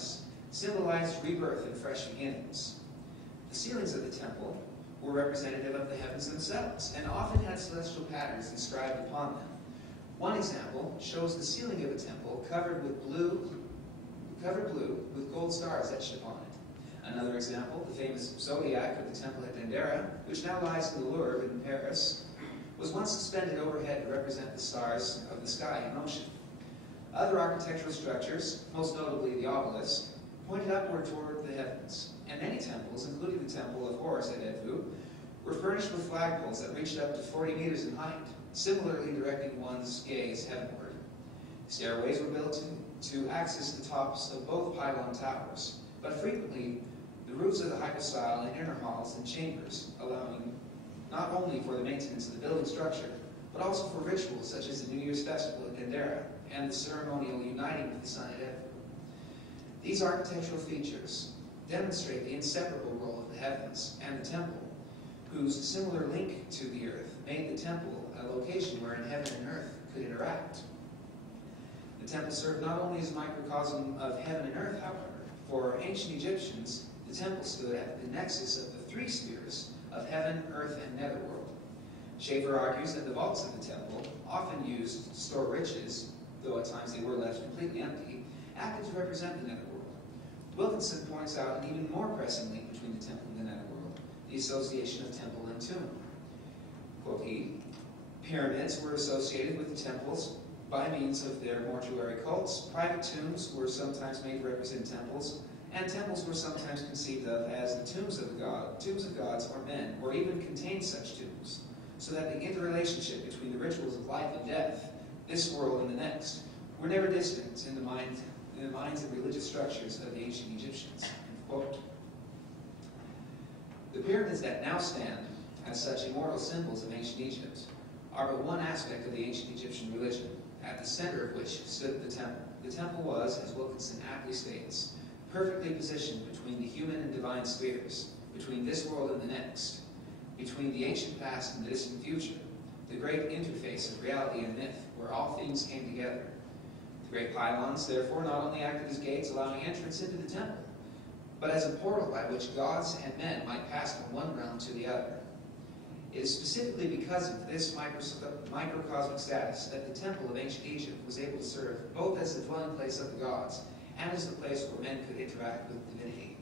darkness symbolized rebirth and fresh beginnings. The ceilings of the temple were representative of the heavens themselves, and often had celestial patterns inscribed upon them. One example shows the ceiling of a temple covered blue with gold stars etched upon it. Another example, the famous zodiac of the temple at Dendera, which now lies in the Louvre in Paris, was once suspended overhead to represent the stars of the sky in motion. Other architectural structures, most notably the obelisk, pointed upward toward the heavens, and many temples, including the temple of Horus at Edfu, were furnished with flagpoles that reached up to 40 meters in height, similarly directing one's gaze heavenward. Stairways were built to access the tops of both pylon towers, but frequently the roofs of the hypostyle and inner halls and chambers, allowing not only for the maintenance of the building structure, but also for rituals such as the New Year's festival at Dendera and the ceremonial uniting of the sun at Edfu. These architectural features demonstrate the inseparable role of the heavens and the temple, whose similar link to the earth made the temple a location wherein heaven and earth could interact. The temple served not only as a microcosm of heaven and earth, however. For ancient Egyptians, the temple stood at the nexus of the three spheres of heaven, earth, and netherworld. Schaeffer argues that the vaults of the temple, often used to store riches, though at times they were left completely empty, acted to represent the netherworld. Wilkinson points out an even more pressing link between the temple and the netherworld, the association of temple and tomb. Quote he, "Pyramids were associated with the temples by means of their mortuary cults. Private tombs were sometimes made to represent temples, and temples were sometimes conceived of as the tombs of gods or men, or even contained such tombs, so that the interrelationship between the rituals of life and death, this world and the next, were never distant in the minds and religious structures of the ancient Egyptians." Quote. The pyramids that now stand as such immortal symbols of ancient Egypt are but one aspect of the ancient Egyptian religion, at the center of which stood the temple. The temple was, as Wilkinson aptly states, perfectly positioned between the human and divine spheres, between this world and the next, between the ancient past and the distant future, the great interface of reality and myth, where all things came together. The great pylons, therefore, not only acted as gates allowing entrance into the temple, but as a portal by which gods and men might pass from one realm to the other. It is specifically because of this microcosmic status that the temple of ancient Egypt was able to serve both as the dwelling place of the gods and as the place where men could interact with divinity.